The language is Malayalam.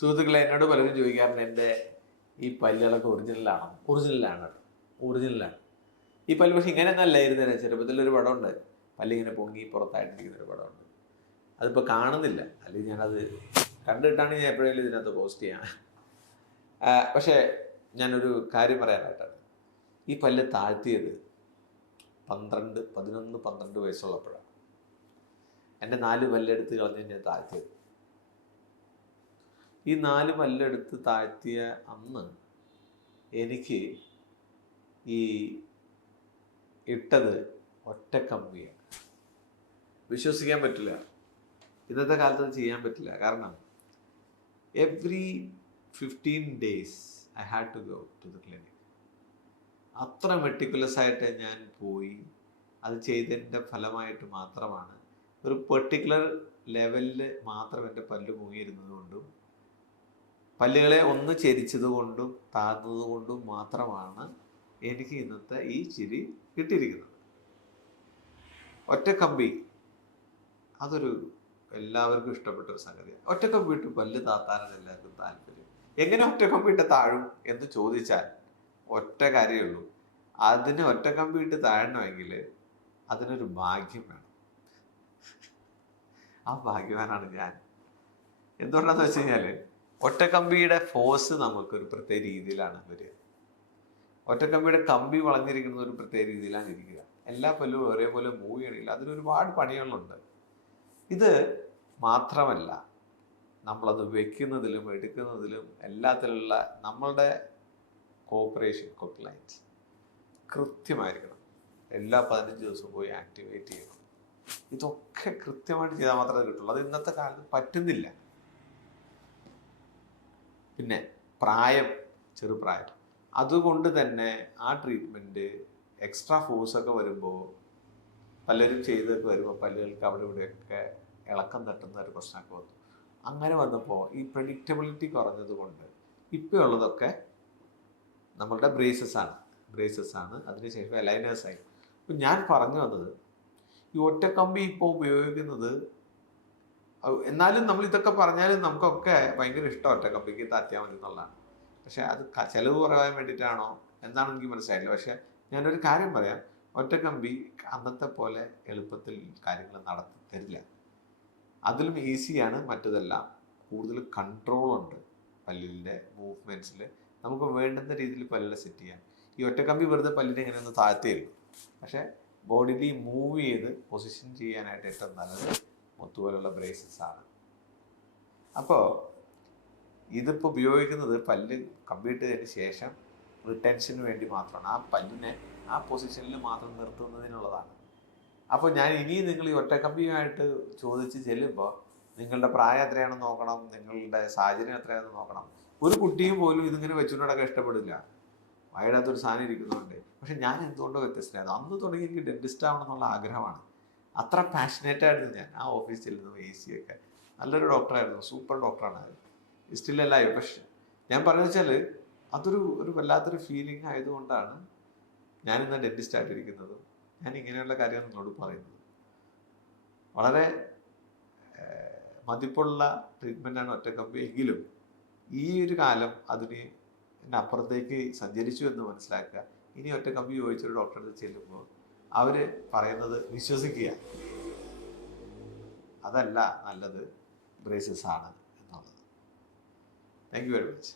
സുഹൃത്തുക്കളെ, എന്നോട് പലരും ചോദിക്കാറുണ്ട് എൻ്റെ ഈ പല്ലുകളൊക്കെ ഒറിജിനലാണ്. ഒറിജിനലാണ് കേട്ടോ, ഒറിജിനലാണ്. ഈ പല്ല് പക്ഷെ ഇങ്ങനെയൊന്നും അല്ലായിരുന്നേ. ചെറുപ്പത്തിലൊരു പടമുണ്ട്, പല്ലിങ്ങനെ പൊങ്ങി പുറത്തായിട്ടിരിക്കുന്നൊരു പടമുണ്ട്. അതിപ്പോൾ കാണുന്നില്ല, അല്ലെങ്കിൽ ഞാനത് കണ്ടിട്ടാണ് ഞാൻ എപ്പോഴെങ്കിലും ഇതിനകത്ത് പോസ്റ്റ് ചെയ്യാൻ. പക്ഷേ ഞാനൊരു കാര്യം പറയാനായിട്ടാണ്. ഈ പല്ല് താഴ്ത്തിയത് 11 വയസ്സുള്ളപ്പോഴാണ്. എൻ്റെ 4 പല്ലെടുത്ത് കളഞ്ഞ് ഞാൻ താഴ്ത്തിയത്. ഈ 4 പല്ലെടുത്ത് താഴ്ത്തിയ അന്ന് എനിക്ക് ഈ ഇട്ടത് ഒറ്റ കമ്പിയാണ്. വിശ്വസിക്കാൻ പറ്റില്ല, ഇന്നത്തെ കാലത്ത് അത് ചെയ്യാൻ പറ്റില്ല. കാരണം every 15 days I had to go to the clinic. അത്ര മെട്ടിക്കുലസ് ആയിട്ട് ഞാൻ പോയി. അത് ചെയ്തതിൻ്റെ ഫലമായിട്ട് മാത്രമാണ്, ഒരു പെർട്ടിക്കുലർ ലെവലിൽ മാത്രം എൻ്റെ പല്ല് പൊങ്ങിയിരുന്നത് കൊണ്ടും പല്ലുകളെ ഒന്ന് ചെരിച്ചത് കൊണ്ടും താഴ്ന്നത് കൊണ്ടും മാത്രമാണ് എനിക്ക് ഇന്നത്തെ ഈ ചിരി കിട്ടിയിരിക്കുന്നത്. ഒറ്റക്കമ്പി അതൊരു എല്ലാവർക്കും ഇഷ്ടപ്പെട്ട ഒരു സംഗതിയാണ്. ഒറ്റക്കമ്പി ഇട്ട് പല്ല് താത്താനാണ് എല്ലാവർക്കും താല്പര്യം. എങ്ങനെ ഒറ്റക്കമ്പി ഇട്ട് താഴും എന്ന് ചോദിച്ചാൽ ഒറ്റ കാര്യമുള്ളൂ, അതിന് ഒറ്റക്കമ്പി ഇട്ട് താഴണമെങ്കിൽ അതിനൊരു ഭാഗ്യം വേണം. ആ ഭാഗ്യവാനാണ് ഞാൻ. എന്തുകൊണ്ടാന്ന് വെച്ച് കഴിഞ്ഞാൽ ഒറ്റക്കമ്പിയുടെ ഫോഴ്സ് നമുക്കൊരു പ്രത്യേക രീതിയിലാണ് വരിക. ഒറ്റക്കമ്പിയുടെ കമ്പി വളഞ്ഞിരിക്കുന്നത് ഒരു പ്രത്യേക രീതിയിലാണ് ഇരിക്കുക. എല്ലാ പല്ലും ഒരേപോലെ മൂവ് ചെയ്യണില്ല, അതിനൊരുപാട് പണികളുണ്ട്. ഇത് മാത്രമല്ല, നമ്മളത് വെക്കുന്നതിലും എടുക്കുന്നതിലും എല്ലാത്തിലുള്ള നമ്മളുടെ കോപ്പറേഷൻ, കോപ്ലൈൻസ് കൃത്യമായിരിക്കണം. എല്ലാ 15 ദിവസവും പോയി ആക്ടിവേറ്റ് ചെയ്യണം. ഇതൊക്കെ കൃത്യമായിട്ട് ചെയ്താൽ മാത്രമേ കിട്ടുള്ളൂ. അത് ഇന്നത്തെ കാലത്ത് പറ്റുന്നില്ല. പിന്നെ പ്രായം, ചെറുപ്രായം, അതുകൊണ്ട് തന്നെ ആ ട്രീറ്റ്മെൻറ്റ് എക്സ്ട്രാ ഫോഴ്സൊക്കെ വരുമ്പോൾ, പലരും ചെയ്തൊക്കെ വരുമ്പോൾ പല്ലുകൾക്ക് അവിടെ ഇവിടെയൊക്കെ ഇളക്കം തട്ടുന്ന ഒരു പ്രശ്നമൊക്കെ വന്നു. അങ്ങനെ വന്നപ്പോൾ ഈ പ്രെഡിക്റ്റബിലിറ്റി കുറഞ്ഞത് കൊണ്ട് ഇപ്പോൾ ഉള്ളതൊക്കെ നമ്മളുടെ ബ്രേസസ് ആണ്. അതിനുശേഷം അലൈനേഴ്സായി. ഇപ്പം ഞാൻ പറഞ്ഞു വന്നത്, ഈ ഒറ്റക്കമ്പി ഇപ്പോൾ ഉപയോഗിക്കുന്നത്, എന്നാലും നമ്മൾ ഇതൊക്കെ പറഞ്ഞാലും നമുക്കൊക്കെ ഭയങ്കര ഇഷ്ടം ഒറ്റക്കമ്പിക്ക് താത്തിയാൽ മതി എന്നുള്ളതാണ്. പക്ഷേ അത് ചിലവ് കുറയാൻ വേണ്ടിയിട്ടാണോ എന്താണെന്ന് എനിക്ക് മനസ്സിലായില്ല. പക്ഷേ ഞാനൊരു കാര്യം പറയാം, ഒറ്റക്കമ്പി അന്നത്തെ പോലെ എളുപ്പത്തിൽ കാര്യങ്ങൾ നടത്തി തരില്ല. അതിലും ഈസിയാണ് മറ്റതെല്ലാം. കൂടുതൽ കൺട്രോളുണ്ട് പല്ലിൻ്റെ മൂവ്മെൻറ്റ്സിൽ. നമുക്ക് വേണ്ടുന്ന രീതിയിൽ പല്ലിനെ സെറ്റ് ചെയ്യാം. ഈ ഒറ്റക്കമ്പി വെറുതെ പല്ലിനെ ഇങ്ങനെ ഒന്ന് താഴ്ത്തിയിരുന്നു. പക്ഷേ ബോഡിയിൽ മൂവ് ചെയ്ത് പൊസിഷൻ ചെയ്യാനായിട്ട് ഏറ്റവും നല്ലത് മുത്തുപോലുള്ള ബ്രേസസ് ആണ്. അപ്പോൾ ഇതിപ്പോൾ ഉപയോഗിക്കുന്നത് പല്ല് കമ്പിയിട്ടതിന് ശേഷം റിട്ടൻഷന് വേണ്ടി മാത്രമാണ്. ആ പല്ലിനെ ആ പൊസിഷനിൽ മാത്രം നിർത്തുന്നതിനുള്ളതാണ്. അപ്പോൾ ഞാൻ ഇനിയും നിങ്ങൾ ഈ ഒറ്റക്കമ്പിയുമായിട്ട് ചോദിച്ച് ചെല്ലുമ്പോൾ നിങ്ങളുടെ പ്രായം എത്രയാണെന്ന് നോക്കണം, നിങ്ങളുടെ സാഹചര്യം എത്രയാണെന്ന് നോക്കണം. ഒരു കുട്ടിയും പോലും ഇതിങ്ങനെ വെച്ചുകൊണ്ടൊക്കെ ഇഷ്ടപ്പെടില്ല, വയനാത്തൊരു സാധനം ഇരിക്കുന്നുണ്ട്. പക്ഷെ ഞാൻ എന്തുകൊണ്ടോ വ്യത്യസ്തനായിരുന്നു. അന്ന് തുടങ്ങി എനിക്ക് ഡെന്റിസ്റ്റ് ആവണം എന്നുള്ള ആഗ്രഹമാണ്. അത്ര പാഷനേറ്റ് ആയിരുന്നു ഞാൻ. ആ ഓഫീസിൽ ചെല്ലുന്നു, AC ഒക്കെ നല്ലൊരു ഡോക്ടറായിരുന്നു, സൂപ്പർ ഡോക്ടറാണ്, സ്റ്റിൽ അലൈവ്. പക്ഷെ ഞാൻ പറയുന്നത് വെച്ചാൽ അതൊരു വല്ലാത്തൊരു ഫീലിംഗ് ആയതുകൊണ്ടാണ് ഞാനിന്ന് ഡെന്റിസ്റ്റ് ആയിട്ടിരിക്കുന്നത്. ഞാൻ ഇങ്ങനെയുള്ള കാര്യം നിങ്ങളോട് പറയുന്നത്. വളരെ മതിപ്പുള്ള ട്രീറ്റ്മെൻറ്റാണ് ഒറ്റക്കമ്പി. എങ്കിലും ഈ ഒരു കാലം അതിന് അപ്പുറത്തേക്ക് സഞ്ചരിച്ചു എന്ന് മനസ്സിലാക്കുക. ഇനി ഒറ്റക്കമ്പി ചോദിച്ചൊരു ഡോക്ടറെ അടുത്ത് ചെല്ലുമ്പോൾ അവർ പറയുന്നത് വിശ്വസിക്കുക, അതല്ല നല്ലത്, ബ്രേസസ് ആണ് എന്നുള്ളത്. Thank you very much.